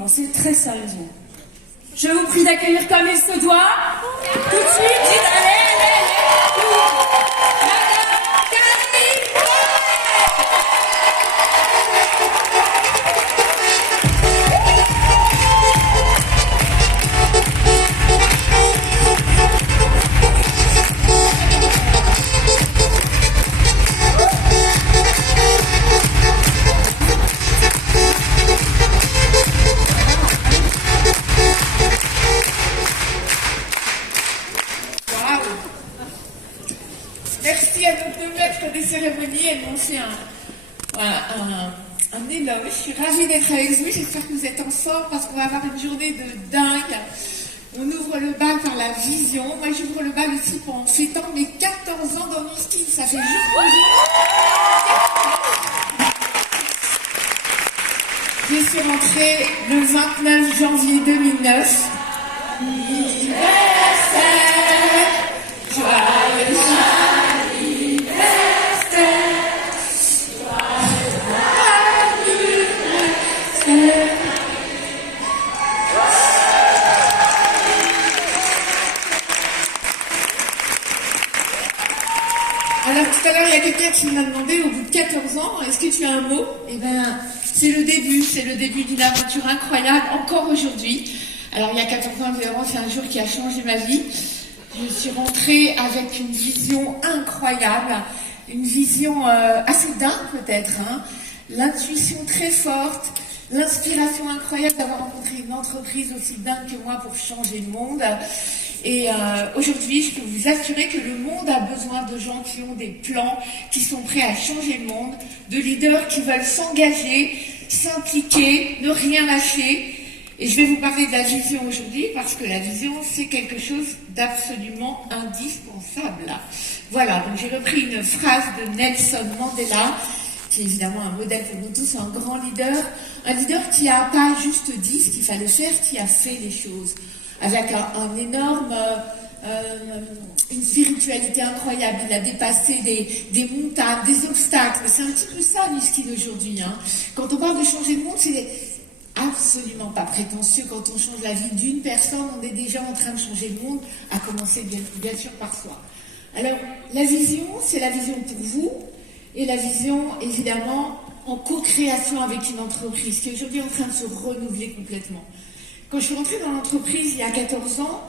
commencer très sérieusement. Je vous prie d'accueillir comme il se doit, tout de suite, allez, Madame Catherine Merci à nos deux maîtres des cérémonies. Elles m'ont fait un éloge. Je suis ravie d'être avec vous. J'espère que vous êtes ensemble parce qu'on va avoir une journée de dingue. On ouvre le bal par la vision. Moi, j'ouvre le bal aussi en fêtant mes 14 ans dans Miskin. Ça fait juste aujourd'hui. Je suis rentrée le 29 janvier 2009. Anniversaire, joyeux Alors tout à l'heure, il y a quelqu'un qui m'a demandé, au bout de 14 ans, est-ce que tu as un mot? Eh bien, c'est le début d'une aventure incroyable, encore aujourd'hui. Alors il y a 14 ans, évidemment, c'est un jour qui a changé ma vie. Je suis rentrée avec une vision incroyable, une vision assez dingue peut-être, hein. L'intuition très forte, l'inspiration incroyable d'avoir rencontré une entreprise aussi dingue que moi pour changer le monde. Et aujourd'hui, je peux vous assurer que le monde a besoin de gens qui ont des plans, qui sont prêts à changer le monde, de leaders qui veulent s'engager, s'impliquer, ne rien lâcher. Et je vais vous parler de la vision aujourd'hui parce que la vision, c'est quelque chose d'absolument indispensable. Voilà, donc j'ai repris une phrase de Nelson Mandela, qui est évidemment un modèle pour nous tous, un grand leader. Un leader qui n'a pas juste dit ce qu'il fallait faire, qui a fait les choses. Avec un énorme, une spiritualité incroyable. Il a dépassé des montagnes, des obstacles. C'est un petit peu ça, Miskin, aujourd'hui. Hein. Quand on parle de changer le monde, c'est absolument pas prétentieux. Quand on change la vie d'une personne, on est déjà en train de changer le monde, à commencer bien sûr par soi. Alors, la vision, c'est la vision pour vous, et la vision, évidemment, en co-création avec une entreprise, qui est aujourd'hui en train de se renouveler complètement. Quand je suis rentrée dans l'entreprise il y a 14 ans,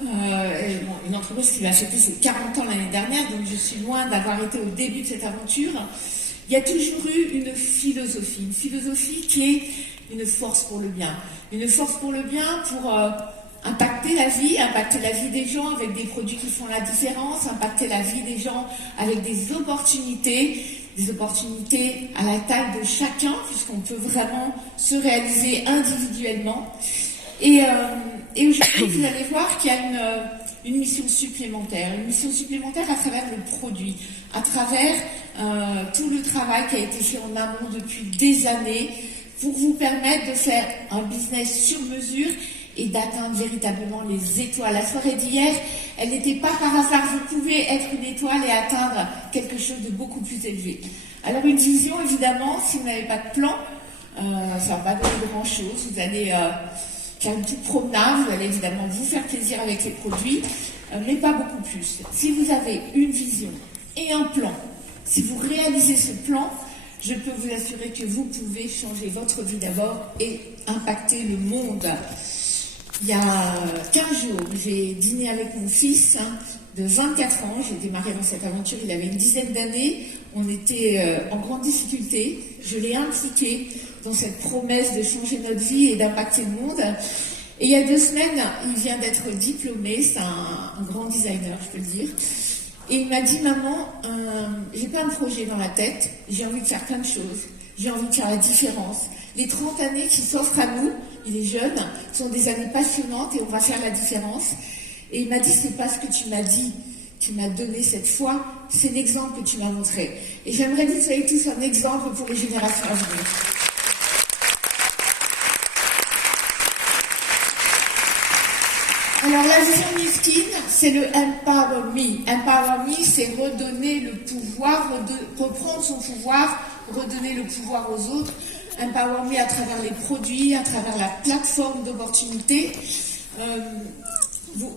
une entreprise qui va fêter ses 40 ans l'année dernière, donc je suis loin d'avoir été au début de cette aventure, il y a toujours eu une philosophie qui est une force pour le bien. Une force pour le bien pour impacter la vie des gens avec des produits qui font la différence, impacter la vie des gens avec des opportunités à la taille de chacun, puisqu'on peut vraiment se réaliser individuellement. Et aujourd'hui, vous allez voir qu'il y a une mission supplémentaire à travers le produit, à travers tout le travail qui a été fait en amont depuis des années pour vous permettre de faire un business sur mesure et d'atteindre véritablement les étoiles. La soirée d'hier, elle n'était pas par hasard. Vous pouvez être une étoile et atteindre quelque chose de beaucoup plus élevé. Alors une vision, évidemment, si vous n'avez pas de plan, ça ne va pas donner grand-chose. Vous allez faire une petite promenade, vous allez évidemment vous faire plaisir avec les produits, mais pas beaucoup plus. Si vous avez une vision et un plan, si vous réalisez ce plan, je peux vous assurer que vous pouvez changer votre vie d'abord et impacter le monde. Il y a 15 jours, j'ai dîné avec mon fils de 24 ans. J'ai démarré dans cette aventure, il avait une dizaine d'années. On était en grande difficulté. Je l'ai impliqué dans cette promesse de changer notre vie et d'impacter le monde. Et il y a 2 semaines, il vient d'être diplômé. C'est un grand designer, je peux le dire. Et il m'a dit, maman, j'ai plein de projets dans la tête. J'ai envie de faire plein de choses. J'ai envie de faire la différence. Les 30 années qui s'offrent à nous, il est jeune, sont des années passionnantes et on va faire la différence. Et il m'a dit, c'est pas ce que tu m'as dit, tu m'as donné cette fois, c'est l'exemple que tu m'as montré. Et j'aimerais que vous soyez tous un exemple pour les générations à venir. Alors la vision Miskin, c'est le Empower Me. Empower Me, c'est redonner le pouvoir, reprendre son pouvoir, redonner le pouvoir aux autres. Empower Me à travers les produits, à travers la plateforme d'opportunités.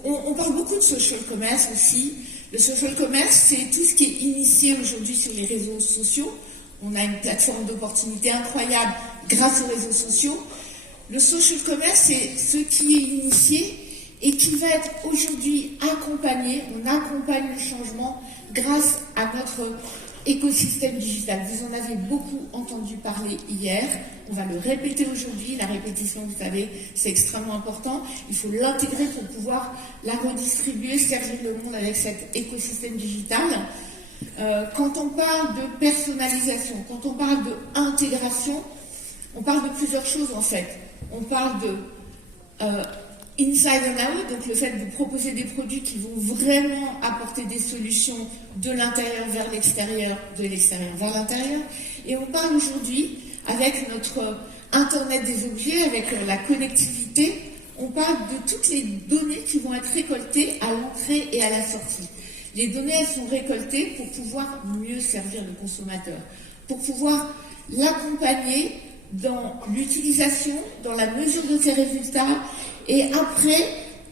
On parle beaucoup de social commerce aussi. Le social commerce, c'est tout ce qui est initié aujourd'hui sur les réseaux sociaux. On a une plateforme d'opportunités incroyable grâce aux réseaux sociaux. Le social commerce, c'est ce qui est initié et qui va être aujourd'hui accompagné. On accompagne le changement grâce à notre écosystème digital. Vous en avez beaucoup entendu parler hier. On va le répéter aujourd'hui. La répétition, vous savez, c'est extrêmement important. Il faut l'intégrer pour pouvoir la redistribuer, servir le monde avec cet écosystème digital. Quand on parle de personnalisation, quand on parle d'intégration, on parle de plusieurs choses en fait. On parle de inside and out, donc le fait de proposer des produits qui vont vraiment apporter des solutions de l'intérieur vers l'extérieur, de l'extérieur vers l'intérieur. Et on parle aujourd'hui, avec notre Internet des objets, avec la connectivité, on parle de toutes les données qui vont être récoltées à l'entrée et à la sortie. Les données, elles sont récoltées pour pouvoir mieux servir le consommateur, pour pouvoir l'accompagner dans l'utilisation, dans la mesure de ses résultats et après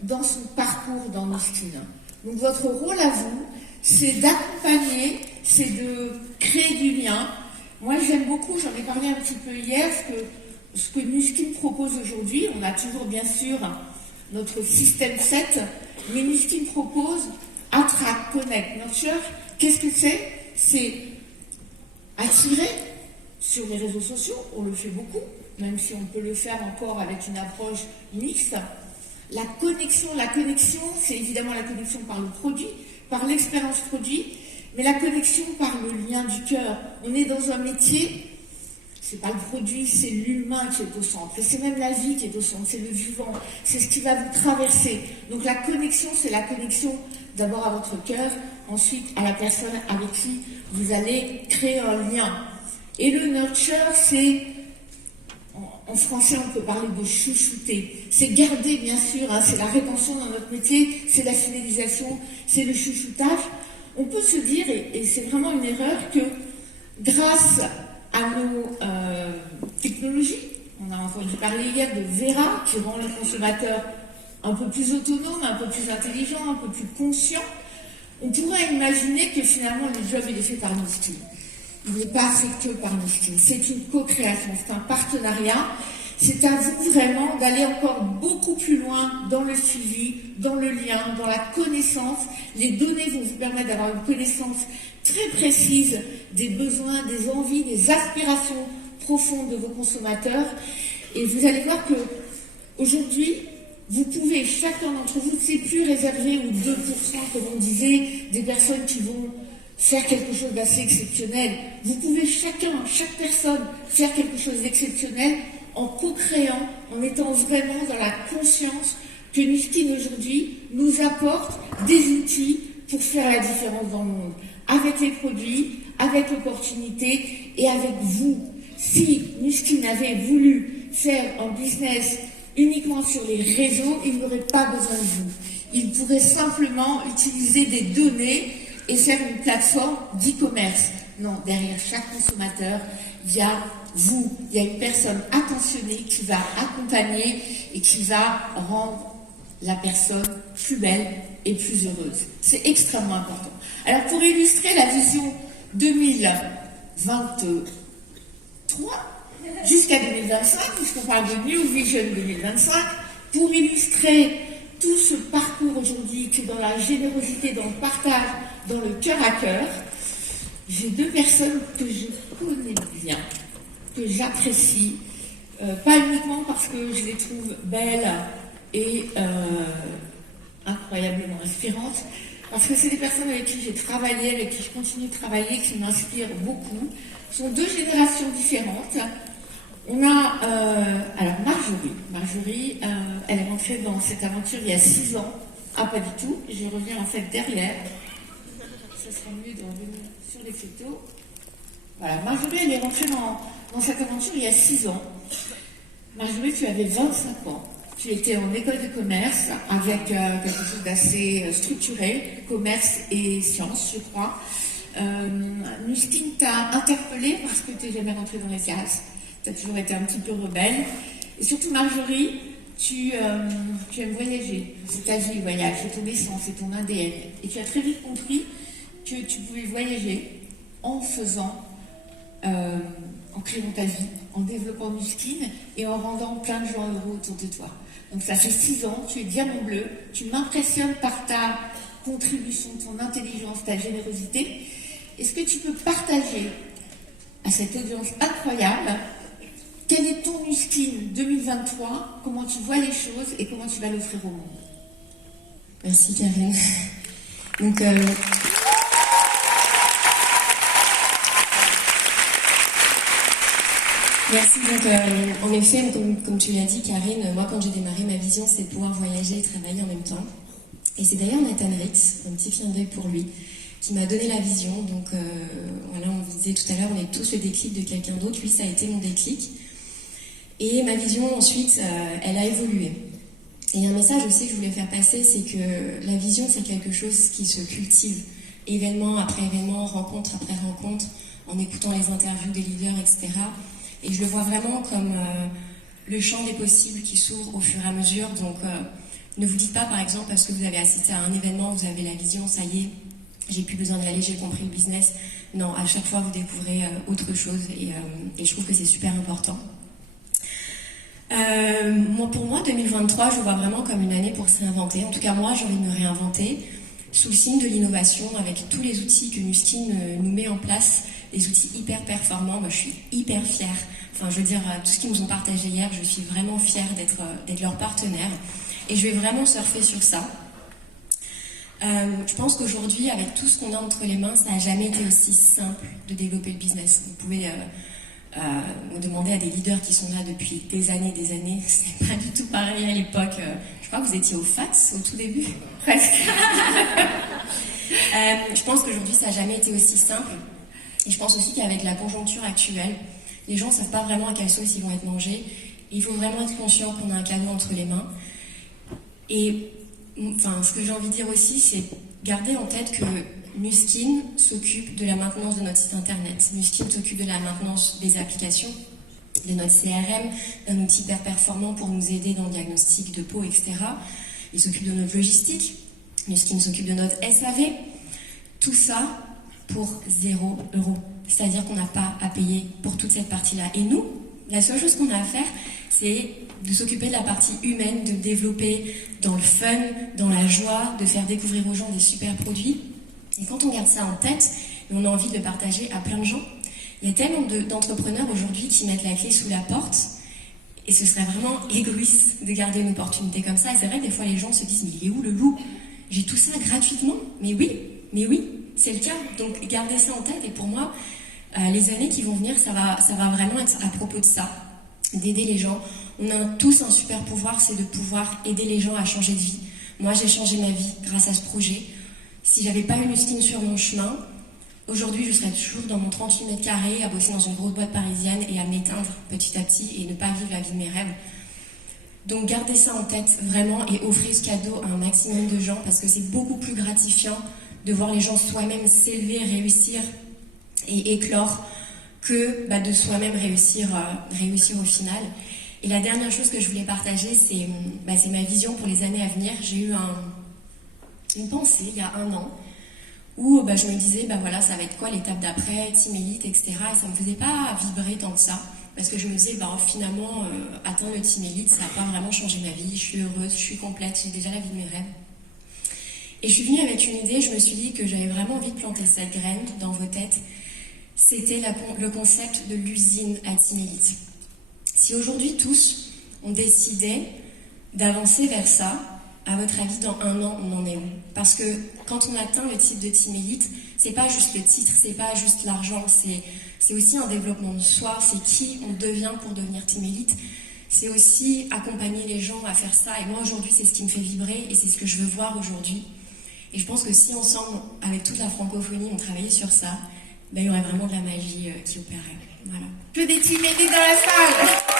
dans son parcours dans Nu Skin. Donc votre rôle à vous, c'est d'accompagner, c'est de créer du lien. Moi j'aime beaucoup, j'en ai parlé un petit peu hier, ce que Nu Skin propose aujourd'hui. On a toujours bien sûr notre système 7, mais Nu Skin propose Attract, Connect, Nurture. Qu'est-ce que c'est? C'est attirer sur les réseaux sociaux, on le fait beaucoup, même si on peut le faire encore avec une approche mixte. La connexion, c'est évidemment la connexion par le produit, par l'expérience produit, mais la connexion par le lien du cœur. On est dans un métier, c'est pas le produit, c'est l'humain qui est au centre, et c'est même la vie qui est au centre, c'est le vivant, c'est ce qui va vous traverser. Donc la connexion, c'est la connexion d'abord à votre cœur, ensuite à la personne avec qui vous allez créer un lien. Et le nurture, c'est, en français on peut parler de chouchouter, c'est garder bien sûr, hein, c'est la rétention dans notre métier, c'est la fidélisation, c'est le chouchoutage. On peut se dire, et c'est vraiment une erreur, que grâce à nos technologies, on a entendu parler hier de Vera, qui rend le consommateur un peu plus autonome, un peu plus intelligent, un peu plus conscient, on pourrait imaginer que finalement le job il est fait par Nu Skin. Il n'est pas fait que par Nu Skin. C'est une co-création, c'est un partenariat. C'est à vous vraiment d'aller encore beaucoup plus loin dans le suivi, dans le lien, dans la connaissance. Les données vont vous permettre d'avoir une connaissance très précise des besoins, des envies, des aspirations profondes de vos consommateurs. Et vous allez voir que aujourd'hui, vous pouvez, chacun d'entre vous, c'est plus réservé aux 2%, comme on disait, des personnes qui vont faire quelque chose d'assez exceptionnel. Vous pouvez chaque personne, faire quelque chose d'exceptionnel en co-créant, en étant vraiment dans la conscience que Nu Skin aujourd'hui nous apporte des outils pour faire la différence dans le monde. Avec les produits, avec l'opportunité et avec vous. Si Nu Skin avait voulu faire un business uniquement sur les réseaux, il n'aurait pas besoin de vous. Il pourrait simplement utiliser des données et faire une plateforme d'e-commerce. Non, derrière chaque consommateur, il y a vous, il y a une personne attentionnée qui va accompagner et qui va rendre la personne plus belle et plus heureuse. C'est extrêmement important. Alors pour illustrer la vision 2023 jusqu'à 2025, puisqu'on parle de New Vision 2025, pour illustrer tout ce parcours aujourd'hui qui est dans la générosité, dans le partage, dans le cœur à cœur, j'ai deux personnes que je connais bien, que j'apprécie, pas uniquement parce que je les trouve belles et incroyablement inspirantes, parce que c'est des personnes avec qui j'ai travaillé, avec qui je continue de travailler, qui m'inspirent beaucoup. Ce sont deux générations différentes. On a alors Marjorie, elle est rentrée dans cette aventure il y a 6 ans. Ah, pas du tout, je reviens en fait derrière. Ça sera mieux de revenir sur les photos. Voilà, Marjorie, elle est rentrée dans cette aventure il y a 6 ans. Marjorie, tu avais 25 ans. Tu étais en école de commerce avec quelque chose d'assez structuré, commerce et sciences, je crois. Nu Skin t'a interpellé parce que tu n'es jamais rentrée dans les cases. tu as toujours été un petit peu rebelle. Et surtout, Marjorie, tu aimes voyager. C'est ta vie, le voyage, c'est ton essence, c'est ton ADN. Et tu as très vite compris que tu pouvais voyager en faisant, en créant ta vie, en développant Nuskin et en rendant plein de gens heureux autour de toi. Donc ça fait 6 ans, tu es diamant bleu, tu m'impressionnes par ta contribution, ton intelligence, ta générosité. Est-ce que tu peux partager à cette audience incroyable quel est ton Nuskin 2023, comment tu vois les choses et comment tu vas l'offrir au monde? Merci Karine. Donc, merci. Donc, en effet, comme tu l'as dit, Karine, moi, quand j'ai démarré, ma vision, c'est de pouvoir voyager et travailler en même temps. Et c'est d'ailleurs Nathan Ritz, un petit clin d'œil pour lui, qui m'a donné la vision. Donc, voilà, on vous disait tout à l'heure, on est tous le déclic de quelqu'un d'autre. Lui, ça a été mon déclic. Et ma vision, ensuite, elle a évolué. Et un message aussi que je voulais faire passer, c'est que la vision, c'est quelque chose qui se cultive, événement après événement, rencontre après rencontre, en écoutant les interviews des leaders, etc. Et je le vois vraiment comme le champ des possibles qui s'ouvre au fur et à mesure. Donc, ne vous dites pas, par exemple, parce que vous avez assisté à un événement, vous avez la vision, ça y est, j'ai plus besoin d'y aller, j'ai compris le business. Non, à chaque fois, vous découvrez autre chose et je trouve que c'est super important. Pour moi, 2023, je vois vraiment comme une année pour se réinventer. En tout cas, moi, j'ai envie de me réinventer sous le signe de l'innovation, avec tous les outils que Nuskin nous met en place, des outils hyper performants. Moi, je suis hyper fière. Enfin, je veux dire, tout ce qu'ils nous ont partagé hier, je suis vraiment fière d'être leur partenaire. Et je vais vraiment surfer sur ça. Je pense qu'aujourd'hui, avec tout ce qu'on a entre les mains, ça n'a jamais été aussi simple de développer le business. Vous pouvez me demander à des leaders qui sont là depuis des années, c'est pas du tout pareil à l'époque. Je crois que vous étiez au fax au tout début, presque. Je pense qu'aujourd'hui, ça n'a jamais été aussi simple. Et je pense aussi qu'avec la conjoncture actuelle, les gens ne savent pas vraiment à quelle sauce ils vont être mangés. Et il faut vraiment être conscient qu'on a un cadeau entre les mains. Et enfin, ce que j'ai envie de dire aussi, c'est garder en tête que Nuskin s'occupe de la maintenance de notre site internet. Nuskin s'occupe de la maintenance des applications, de notre CRM, d'un outil hyper performant pour nous aider dans le diagnostic de peau, etc. Il s'occupe de notre logistique. Nuskin s'occupe de notre SAV. Tout ça pour 0 €. C'est-à-dire qu'on n'a pas à payer pour toute cette partie-là. Et nous, la seule chose qu'on a à faire, c'est de s'occuper de la partie humaine, de développer dans le fun, dans la joie, de faire découvrir aux gens des super produits. Et quand on garde ça en tête, on a envie de le partager à plein de gens. Il y a tellement d'entrepreneurs aujourd'hui qui mettent la clé sous la porte, et ce serait vraiment égoïste de garder une opportunité comme ça. Et c'est vrai que des fois les gens se disent, mais il est où le loup? J'ai tout ça gratuitement. Mais oui, c'est le cas. Donc gardez ça en tête, et pour moi, les années qui vont venir, ça va vraiment être à propos de ça, d'aider les gens. On a tous un super pouvoir, c'est de pouvoir aider les gens à changer de vie. Moi, j'ai changé ma vie grâce à ce projet. Si j'avais pas eu Nuskin sur mon chemin, aujourd'hui, je serais toujours dans mon 38 mètres carrés, à bosser dans une grosse boîte parisienne et à m'éteindre petit à petit et ne pas vivre la vie de mes rêves. Donc, gardez ça en tête, vraiment, et offrez ce cadeau à un maximum de gens, parce que c'est beaucoup plus gratifiant de voir les gens soi-même s'élever, réussir et éclore que de soi-même réussir au final. Et la dernière chose que je voulais partager, c'est ma vision pour les années à venir. J'ai eu une pensée il y a 1 an où je me disais, voilà, ça va être quoi l'étape d'après, Team Elite, etc. Et ça ne me faisait pas vibrer tant que ça, parce que je me disais, finalement, atteindre le Team Elite, ça n'a pas vraiment changé ma vie, je suis heureuse, je suis complète, j'ai déjà la vie de mes rêves. Et je suis venue avec une idée, je me suis dit que j'avais vraiment envie de planter cette graine dans vos têtes. C'était le concept de l'usine à Team Elite. Si aujourd'hui tous, on décidait d'avancer vers ça, à votre avis, dans 1 an, on en est où? Parce que quand on atteint le titre de Team Elite, c'est pas juste le titre, c'est pas juste l'argent, c'est aussi un développement de soi, c'est qui on devient pour devenir Team Elite. C'est aussi accompagner les gens à faire ça. Et moi, aujourd'hui, c'est ce qui me fait vibrer et c'est ce que je veux voir aujourd'hui. Et je pense que si ensemble, avec toute la francophonie, on travaillait sur ça, il y aurait vraiment de la magie qui opérait. Voilà. Que des Team Elite dans la salle.